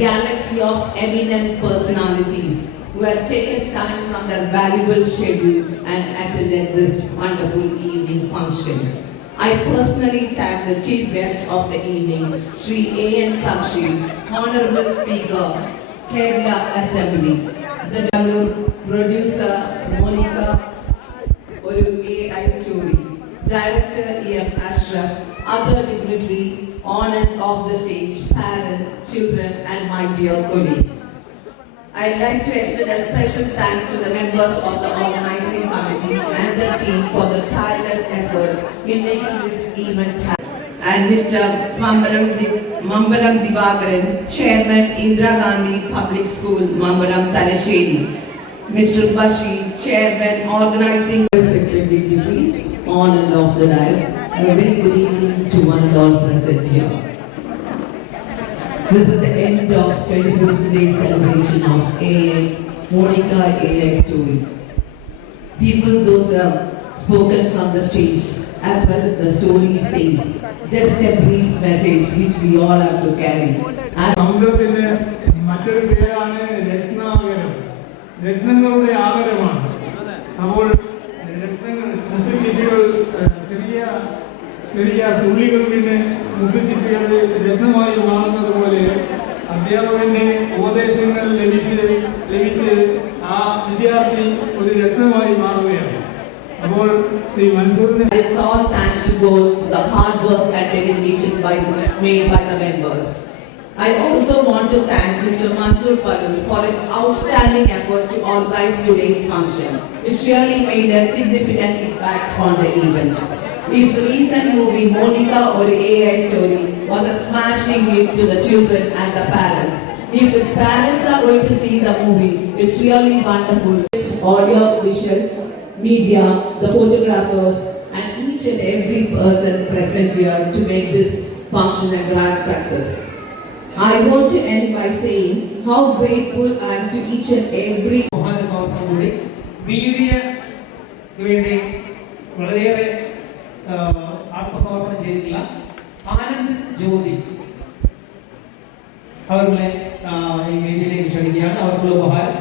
galaxy of eminent personalities who have taken time from their valuable schedule and attended this wonderful evening function. I personally thank the chief guest of the evening, Sri A.N. Sakshi, Honorable Speaker, Kerala Assembly, the Dalur producer, Monica Oru AI Story, Director E.M. Ashraf, other dignitaries on and off the stage, parents, children, and my dear colleagues. I'd like to extend a special thanks to the members of the organizing committee and the team for the tireless efforts in making this event happen. And Mr. Mambaram, Di- Mambaram Divagaran, Chairman Indira Gandhi Public School, Mambaram Talasheri. Mr. Bashi, Chairman, Organizing Respected Dignitaries, on and off the dais. A very good evening to one and all present here. This is the end of 25th day celebration of AA, Monica AI story. People, those uh, spoken from the stage, as well the story says, just a brief message which we all have to carry. As മറ്റൊരു പേരാണ് രത്നാകരം രത്നങ്ങളുടെ ആകരമാണ് അപ്പോൾ രത്നങ്ങൾ മുത്തുച്ചിപ്പികൾ ചെറിയ ചെറിയ തുള്ളികൾ പിന്നെ മുത്തുച്ചിപ്പികൾ രത്നമായി മാറുന്നത് പോലെ അധ്യാപകന്റെ ഉപദേശങ്ങൾ ലഭിച്ച് ലഭിച്ച് ആ വിദ്യാർത്ഥി ഒരു രത്നമായി മാറുകയാണ് അപ്പോൾ ശ്രീ മൻസൂറിനെ It's all thanks to God for the hard work and dedication by, made by the members. I also want to thank Mr. Mansoor Palul for his outstanding effort to organize today's function. It's really made a significant impact on the event. His recent movie Monica or AI Story was a smashing hit to the children and the parents. If the parents are going to see the movie, it's really wonderful. Audio, visual, media, the photographers, and each and every person present here to make this function a grand success. I want to end by saying how grateful I am to each and every മഹാനുഭാവത്തോടു കൂടി മീഡിയക്ക് വേണ്ടി വളരെയേറെ ആ, ആത്മസമർപ്പണം ചെയ്തിട്ടുള്ള ആനന്ദ് ജ്യോതി. അവരുടെ ഈ വേദിയിലേക്ക് ക്ഷണിക്കുകയാണ്. അവർക്കുള്ള ഉപഹാരം.